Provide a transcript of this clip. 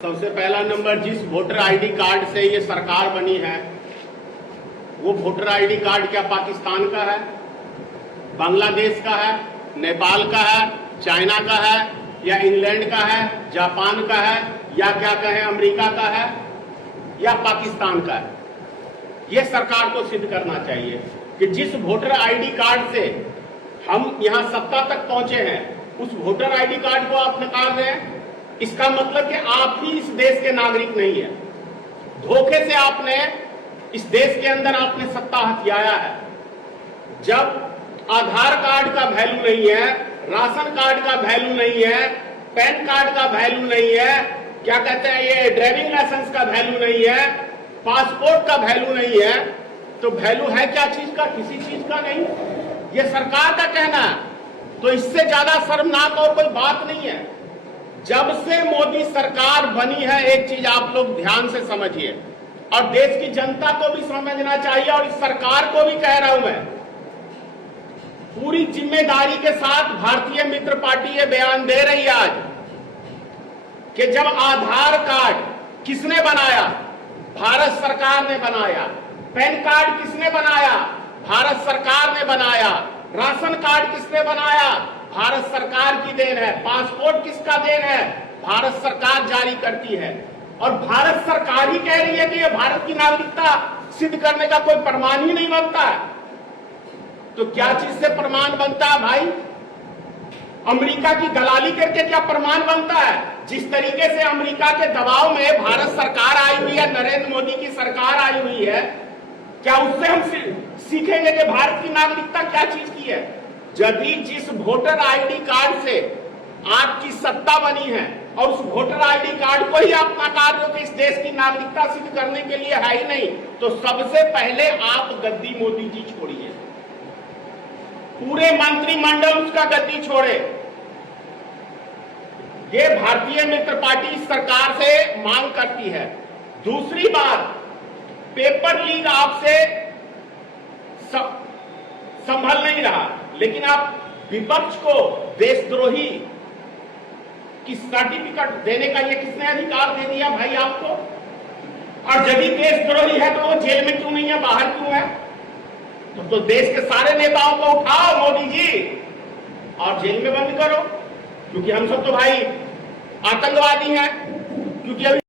सबसे पहला नंबर, जिस वोटर आईडी कार्ड से ये सरकार बनी है वो वोटर आईडी कार्ड क्या पाकिस्तान का है, बांग्लादेश का है, नेपाल का है, चाइना का है, या इंग्लैंड का है, जापान का है, या क्या कहें अमेरिका का है, या पाकिस्तान का है? ये सरकार को सिद्ध करना चाहिए कि जिस वोटर आईडी कार्ड से हम यहां सत्ता तक पहुंचे हैं उस वोटर आईडी कार्ड को आप नकार रहे हैं। इसका मतलब कि आप ही इस देश के नागरिक नहीं है। धोखे से आपने इस देश के अंदर आपने सत्ता हथियाया है। जब आधार कार्ड का वैल्यू नहीं है, राशन कार्ड का वैल्यू नहीं है, पैन कार्ड का वैल्यू नहीं है, क्या कहते हैं ये ड्राइविंग लाइसेंस का वैल्यू नहीं है, पासपोर्ट का वैल्यू नहीं है, तो वैल्यू है क्या चीज का? किसी चीज का नहीं। ये सरकार का कहना है। तो इससे ज्यादा शर्मनाक और कोई बात नहीं है। जब से मोदी सरकार बनी है, एक चीज आप लोग ध्यान से समझिए और देश की जनता को भी समझना चाहिए और इस सरकार को भी कह रहा हूं मैं, पूरी जिम्मेदारी के साथ भारतीय मित्र पार्टी ये बयान दे रही है आज कि जब आधार कार्ड किसने बनाया? भारत सरकार ने बनाया। पैन कार्ड किसने बनाया? भारत सरकार ने बनाया। राशन कार्ड किसने बनाया? भारत सरकार की देन है। पासपोर्ट किसका देन है? भारत सरकार जारी करती है। और भारत सरकार ही कह रही है कि ये भारत की नागरिकता सिद्ध करने का कोई प्रमाण ही नहीं बनता है। तो क्या चीज से प्रमाण बनता है भाई? अमेरिका की दलाली करके क्या प्रमाण बनता है? जिस तरीके से अमेरिका के दबाव में भारत सरकार आई हुई है, नरेंद्र मोदी की सरकार आई हुई है, क्या उससे हम सीखेंगे कि भारत की नागरिकता क्या चीज की है? यदि जिस वोटर आईडी कार्ड से आपकी सत्ता बनी है और उस वोटर आईडी कार्ड को ही आप नकार रहे हो कि इस देश की नागरिकता सिद्ध करने के लिए है ही नहीं, तो सबसे पहले आप गद्दी मोदी जी छोड़िए, पूरे मंत्रिमंडल उसका गद्दी छोड़े। ये भारतीय मित्र पार्टी इस सरकार से मांग करती है। दूसरी बात, पेपर लीक आपसे संभल नहीं रहा, लेकिन आप विपक्ष को देशद्रोही की सर्टिफिकेट देने का ये किसने अधिकार दे दिया भाई आपको? और यदि देशद्रोही है तो वो जेल में क्यों नहीं है, बाहर क्यों है? तो देश के सारे नेताओं को उठाओ मोदी जी और जेल में बंद करो, क्योंकि हम सब तो भाई आतंकवादी हैं। क्योंकि अभी